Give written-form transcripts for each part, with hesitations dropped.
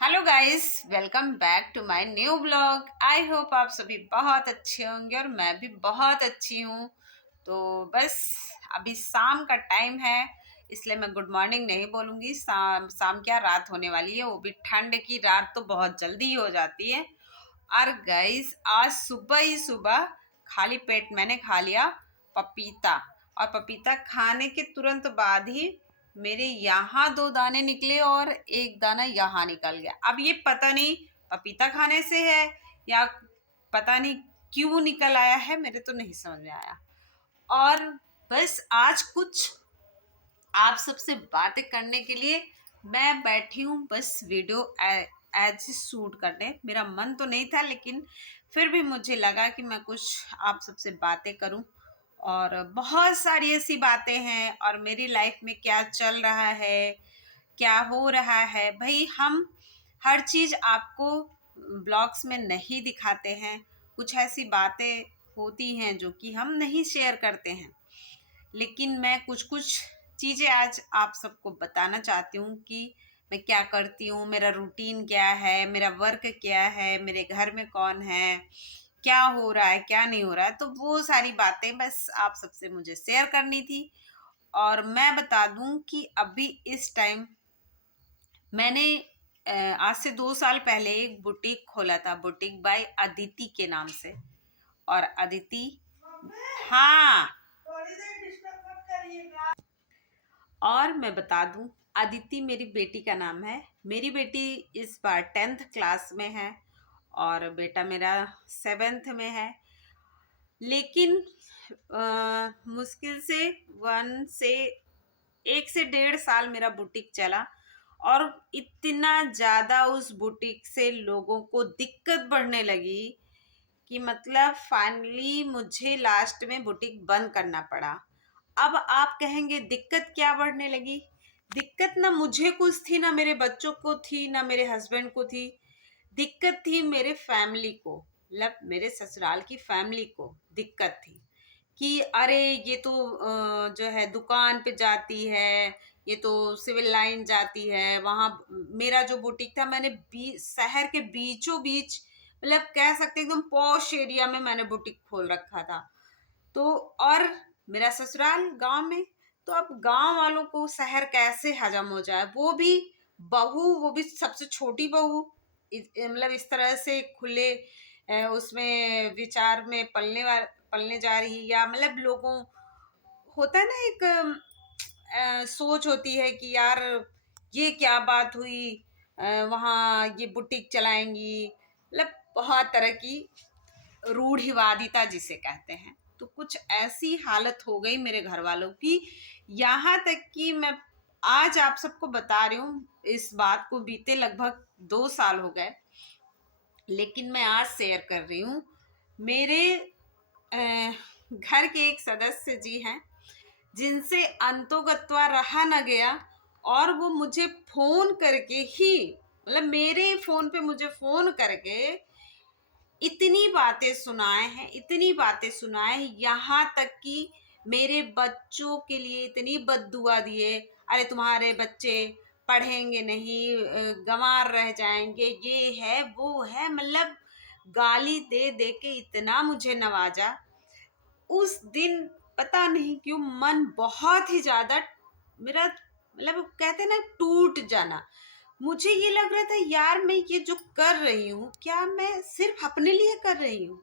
Hello guys, welcome back to my new blog. I hope आप सभी बहुत अच्छे होंगे और मैं भी बहुत अच्छी हूँ। तो बस अभी शाम का टाइम है, इसलिए मैं गुड मॉर्निंग नहीं बोलूँगी। शाम शाम क्या, रात होने वाली है, वो भी ठंड की रात तो बहुत जल्दी ही हो जाती है। और गाइस, आज सुबह ही सुबह खाली पेट मैंने खा लिया पपीता। और पपीता खाने के तुरंत बाद ही मेरे यहाँ दो दाने निकले और एक दाना यहाँ निकल गया। अब ये पता नहीं पपीता खाने से है या पता नहीं क्यों निकल आया है, मेरे तो नहीं समझ में आया। और बस आज कुछ आप सबसे बातें करने के लिए मैं बैठी हूँ, बस वीडियो एज शूट करने। मेरा मन तो नहीं था, लेकिन फिर भी मुझे लगा कि मैं कुछ आप सबसे बातें करूं। और बहुत सारी ऐसी बातें हैं, और मेरी लाइफ में क्या चल रहा है, क्या हो रहा है। भाई, हम हर चीज़ आपको ब्लॉग्स में नहीं दिखाते हैं। कुछ ऐसी बातें होती हैं जो कि हम नहीं शेयर करते हैं, लेकिन मैं कुछ कुछ चीज़ें आज आप सबको बताना चाहती हूँ कि मैं क्या करती हूँ, मेरा रूटीन क्या है, मेरा वर्क क्या है, मेरे घर में कौन है, क्या हो रहा है, क्या नहीं हो रहा है। तो वो सारी बातें बस आप सबसे मुझे शेयर करनी थी। और मैं बता दूं कि अभी इस टाइम मैंने आज से 2 साल पहले एक बुटीक खोला था, बुटीक बाय अदिति के नाम से। और अदिति, हाँ, और मैं बता दूं, अदिति मेरी बेटी का नाम है। मेरी बेटी इस बार 10th क्लास में है और बेटा मेरा 7th में है। लेकिन मुश्किल से 1 से 1.5 साल मेरा बुटीक चला, और इतना ज़्यादा उस बुटीक से लोगों को दिक्कत बढ़ने लगी कि मतलब फाइनली मुझे लास्ट में बुटीक बंद करना पड़ा। अब आप कहेंगे दिक्कत क्या बढ़ने लगी? दिक्कत ना मुझे कुछ थी, ना मेरे बच्चों को थी, ना मेरे हस्बैंड को थी। दिक्कत थी मेरे फैमिली को, मतलब मेरे ससुराल की फैमिली को दिक्कत थी कि अरे ये तो जो है दुकान पे जाती है, ये तो सिविल लाइन जाती है। वहाँ मेरा जो बुटीक था, मैंने शहर के बीचों बीच, मतलब कह सकते एकदम पॉश एरिया में मैंने बुटीक खोल रखा था। तो और मेरा ससुराल गांव में, तो अब गांव वालों को शहर कैसे हजम हो जाए, वो भी बहू, वो भी सबसे छोटी बहू, मतलब इस तरह से खुले उसमें विचार में पलने जा रही, या मतलब लोगों, होता है ना एक सोच होती है कि यार ये क्या बात हुई, वहाँ ये बुटीक चलाएंगी, मतलब बहुत तरह की रूढ़िवादिता जिसे कहते हैं। तो कुछ ऐसी हालत हो गई मेरे घर वालों की, यहाँ तक कि मैं आज आप सबको बता रही हूँ, इस बात को बीते लगभग 2 साल हो गए, लेकिन मैं आज शेयर कर रही हूँ। मेरे घर के एक सदस्य जी हैं, जिनसे अंतोगत्वा रहा न गया, और वो मुझे फोन करके ही, मतलब मेरे फोन पे मुझे फोन करके इतनी बातें सुनाए हैं, इतनी बातें सुनाए हैं, यहाँ तक कि मेरे बच्चों के लिए इतनी बद्दुआ दिए, अरे तुम्हारे बच्चे पढ़ेंगे नहीं, गंवार रह जाएंगे, ये है वो है, मतलब गाली दे दे के इतना मुझे नवाजा। उस दिन पता नहीं क्यों मन बहुत ही ज्यादा मेरा, मतलब कहते हैं ना, टूट जाना। मुझे ये लग रहा था यार, मैं ये जो कर रही हूँ, क्या मैं सिर्फ अपने लिए कर रही हूँ?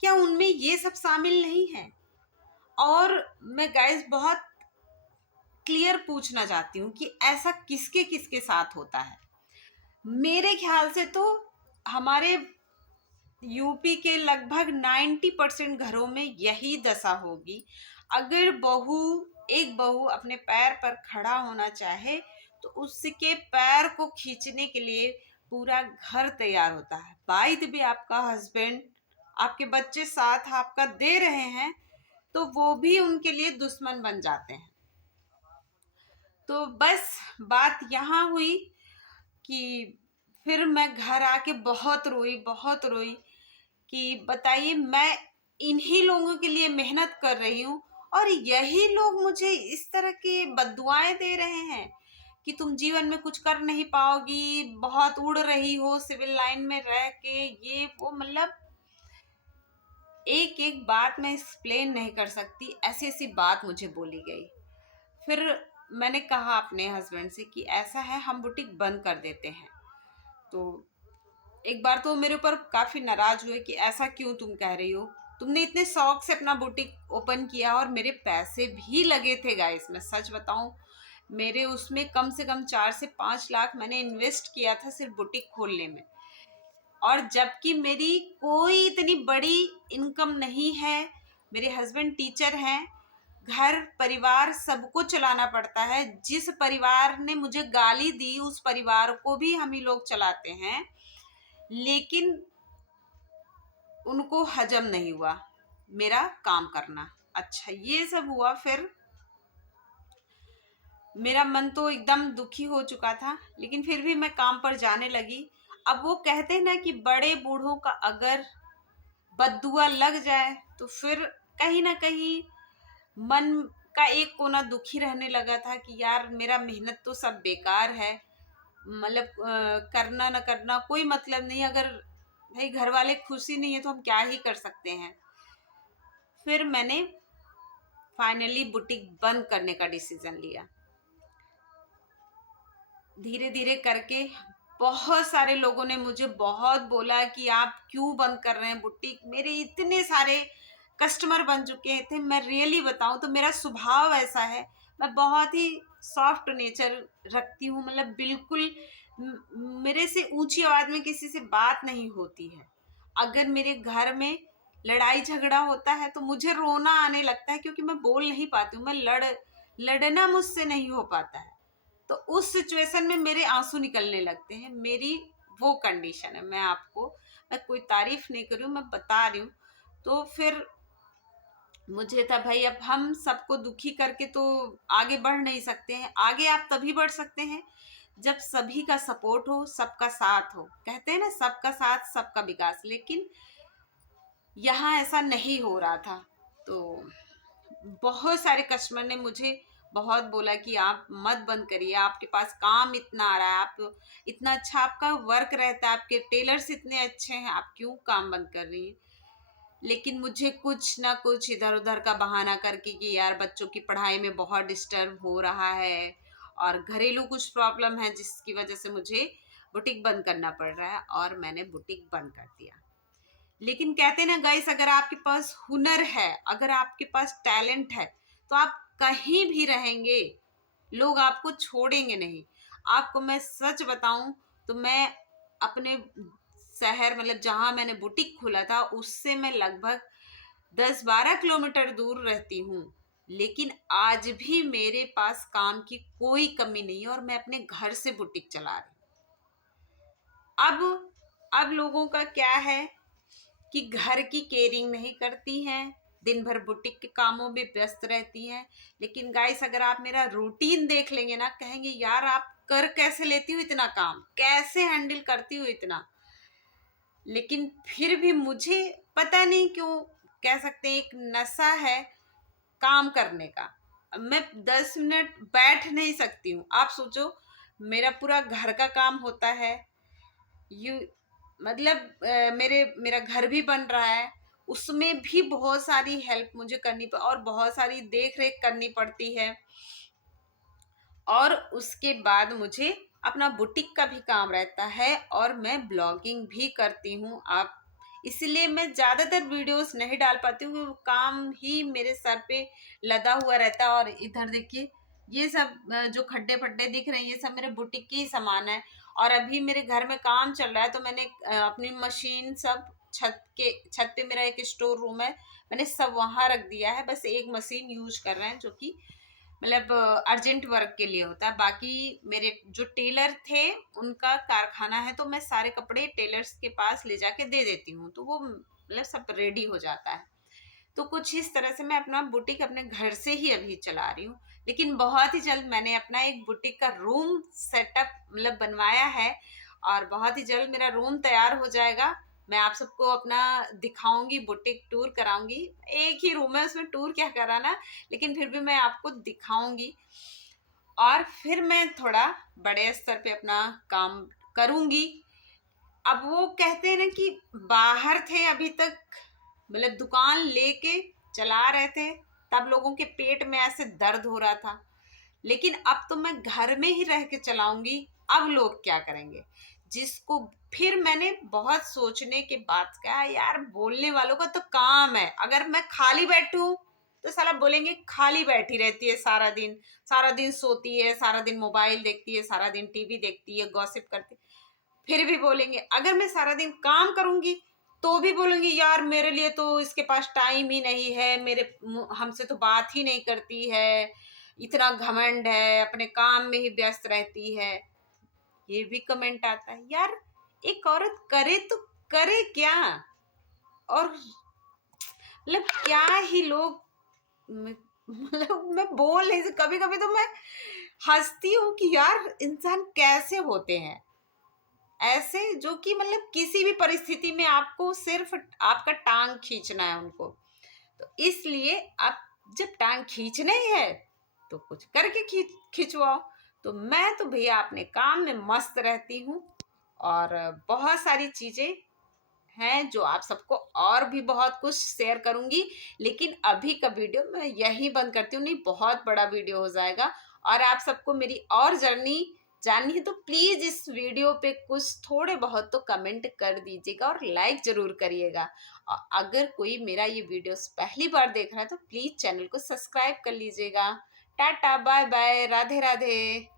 क्या उनमें ये सब शामिल नहीं है? और मैं गाइस बहुत क्लियर पूछना चाहती हूँ कि ऐसा किसके किसके साथ होता है। मेरे ख्याल से तो हमारे यूपी के लगभग 90% घरों में यही दशा होगी। अगर एक बहू अपने पैर पर खड़ा होना चाहे, तो उसके पैर को खींचने के लिए पूरा घर तैयार होता है। बाई द वे आपका हस्बैंड, आपके बच्चे साथ आपका दे रहे हैं, तो वो भी उनके लिए दुश्मन बन जाते हैं। तो बस बात यहाँ हुई कि फिर मैं घर आके बहुत रोई, बहुत रोई कि बताइए, मैं इन्हीं लोगों के लिए मेहनत कर रही हूँ और यही लोग मुझे इस तरह की बद्दुआएं दे रहे हैं कि तुम जीवन में कुछ कर नहीं पाओगी, बहुत उड़ रही हो सिविल लाइन में रह के, ये वो, मतलब एक एक बात मैं एक्सप्लेन नहीं कर सकती, ऐसी ऐसी बात मुझे बोली गई। फिर मैंने कहा अपने हस्बैंड से कि ऐसा है, हम बुटीक बंद कर देते हैं। तो एक बार तो मेरे ऊपर काफ़ी नाराज हुए कि ऐसा क्यों तुम कह रही हो, तुमने इतने शौक से अपना बुटीक ओपन किया और मेरे पैसे भी लगे थे गाइस। मैं सच बताऊं, मेरे उसमें कम से कम 4 से 5 लाख मैंने इन्वेस्ट किया था सिर्फ बुटीक खोलने में। और जबकि मेरी कोई इतनी बड़ी इनकम नहीं है, मेरे हस्बैंड टीचर हैं, घर परिवार सबको चलाना पड़ता है। जिस परिवार ने मुझे गाली दी उस परिवार को भी हम ही लोग चलाते हैं, लेकिन उनको हजम नहीं हुआ मेरा काम करना। अच्छा, ये सब हुआ। फिर मेरा मन तो एकदम दुखी हो चुका था, लेकिन फिर भी मैं काम पर जाने लगी। अब वो कहते हैं ना कि बड़े बूढ़ों का अगर बद्दुआ लग जाए तो फिर कहीं ना कहीं मन का एक कोना दुखी रहने लगा था कि यार मेरा मेहनत तो सब बेकार है। मतलब करना ना करना कोई मतलब नहीं, अगर भाई घर वाले खुशी नहीं है तो हम क्या ही कर सकते हैं। फिर मैंने फाइनली बुटीक बंद करने का डिसीजन लिया। धीरे धीरे करके बहुत सारे लोगों ने मुझे बहुत बोला कि आप क्यों बंद कर रहे हैं बुटीक। मेरे इतने सारे कस्टमर बन चुके थे। मैं रियली बताऊं तो मेरा स्वभाव ऐसा है, मैं बहुत ही सॉफ्ट नेचर रखती हूँ। मतलब बिल्कुल मेरे से ऊंची आवाज में किसी से बात नहीं होती है। अगर मेरे घर में लड़ाई झगड़ा होता है तो मुझे रोना आने लगता है, क्योंकि मैं बोल नहीं पाती हूँ। मैं लड़ना मुझसे नहीं हो पाता है। तो उस सिचुएशन में मेरे आंसू निकलने लगते हैं। मेरी वो कंडीशन है। मैं कोई तारीफ नहीं कर रही हूँ, मैं बता रही हूँ। तो फिर मुझे था भाई, अब हम सबको दुखी करके तो आगे बढ़ नहीं सकते हैं। आगे आप तभी बढ़ सकते हैं जब सभी का सपोर्ट हो, सबका साथ हो। कहते हैं ना, सबका साथ सबका विकास। लेकिन यहाँ ऐसा नहीं हो रहा था। तो बहुत सारे कस्टमर ने मुझे बहुत बोला कि आप मत बंद करिए, आपके पास काम इतना आ रहा है, आप इतना अच्छा आपका वर्क रहता है, आपके टेलर्स इतने अच्छे हैं, आप क्यों काम बंद कर रही हैं। लेकिन मुझे कुछ ना कुछ इधर उधर का बहाना करके कि यार बच्चों की पढ़ाई में बहुत डिस्टर्ब हो रहा है और घरेलू कुछ प्रॉब्लम है जिसकी वजह से मुझे बुटीक बंद करना पड़ रहा है, और मैंने बुटीक बंद कर दिया। लेकिन कहते हैं ना गाइस, अगर आपके पास हुनर है, अगर आपके पास टैलेंट है, तो आप कहीं भी रहेंगे, लोग आपको छोड़ेंगे नहीं। आपको मैं सच बताऊं तो मैं अपने शहर, मतलब जहां मैंने बुटीक खोला था, उससे मैं लगभग 10-12 किलोमीटर दूर रहती हूँ। लेकिन आज भी मेरे पास काम की कोई कमी नहीं है और मैं अपने घर से बुटीक चला रही हूँ। अब लोगों का क्या है कि घर की केयरिंग नहीं करती हैं, दिन भर बुटीक के कामों में व्यस्त रहती हैं। लेकिन गाइस, अगर आप मेरा रूटीन देख लेंगे ना, कहेंगे यार आप कर कैसे लेती हो इतना काम, कैसे हैंडल करती हो इतना। लेकिन फिर भी मुझे पता नहीं क्यों, कह सकते हैं एक नशा है काम करने का। मैं 10 मिनट बैठ नहीं सकती हूँ। आप सोचो, मेरा पूरा घर का काम होता है, यू मतलब मेरा घर भी बन रहा है, उसमें भी बहुत सारी हेल्प मुझे करनी और बहुत सारी देख रेख करनी पड़ती है। और उसके बाद मुझे अपना बुटीक का भी काम रहता है और मैं ब्लॉगिंग भी करती हूँ। आप इसलिए मैं ज़्यादातर वीडियोस नहीं डाल पाती हूँ, क्योंकि काम ही मेरे सर पे लदा हुआ रहता है। और इधर देखिए, ये सब जो खड्डे फड्डे दिख रहे हैं, ये सब मेरे बुटीक के ही सामान है। और अभी मेरे घर में काम चल रहा है, तो मैंने अपनी मशीन सब छत पे मेरा एक स्टोर रूम है, मैंने सब वहाँ रख दिया है। बस एक मशीन यूज कर रहे हैं, जो कि मतलब अर्जेंट वर्क के लिए होता है। बाकी मेरे जो टेलर थे उनका कारखाना है, तो मैं सारे कपड़े टेलर्स के पास ले जाके दे देती हूँ, तो वो मतलब सब रेडी हो जाता है। तो कुछ इस तरह से मैं अपना बुटीक अपने घर से ही अभी चला रही हूँ। लेकिन बहुत ही जल्द मैंने अपना एक बुटीक का रूम सेटअप मतलब बनवाया है, और बहुत ही जल्द मेरा रूम तैयार हो जाएगा। मैं आप सबको अपना दिखाऊंगी, बुटीक टूर कराऊंगी। एक ही रूम है, उसमें टूर क्या कराना, लेकिन फिर भी मैं आपको दिखाऊंगी। और फिर मैं थोड़ा बड़े स्तर पे अपना काम करूंगी। अब वो कहते हैं ना कि बाहर थे अभी तक, मतलब दुकान लेके चला रहे थे, तब लोगों के पेट में ऐसे दर्द हो रहा था, लेकिन अब तो मैं घर में ही रह के चलाऊंगी। अब लोग क्या करेंगे? जिसको फिर मैंने बहुत सोचने के बाद कहा यार, बोलने वालों का तो काम है। अगर मैं खाली बैठूं तो साला बोलेंगे खाली बैठी रहती है सारा दिन सोती है, सारा दिन मोबाइल देखती है, सारा दिन टीवी देखती है, गॉसिप करती है, फिर भी बोलेंगे। अगर मैं सारा दिन काम करूंगी तो भी बोलेंगे यार मेरे लिए तो इसके पास टाइम ही नहीं है, मेरे हमसे तो बात ही नहीं करती है, इतना घमंड है, अपने काम में ही व्यस्त रहती है। ये भी कमेंट आता है। यार एक औरत करे तो करे क्या? और मतलब क्या ही लोग, मतलब मैं बोल नहीं, कभी कभी तो मैं हंसती हूँ कि यार इंसान कैसे होते हैं ऐसे, जो कि मतलब किसी भी परिस्थिति में आपको सिर्फ आपका टांग खींचना है उनको। तो इसलिए आप जब टांग खींचना ही है तो कुछ करके खिंचवाओ। तो मैं तो भैया अपने काम में मस्त रहती हूँ, और बहुत सारी चीजें हैं जो आप सबको और भी बहुत कुछ शेयर करूंगी, लेकिन अभी का वीडियो मैं यही बंद करती हूँ, नहीं बहुत बड़ा वीडियो हो जाएगा। और आप सबको मेरी और जर्नी जाननी है तो प्लीज इस वीडियो पे कुछ थोड़े बहुत तो कमेंट कर दीजिएगा और लाइक जरूर करिएगा। और अगर कोई मेरा ये वीडियोस पहली बार देख रहा है तो प्लीज चैनल को सब्सक्राइब कर लीजिएगा। Tata bye bye, Radhe Radhe.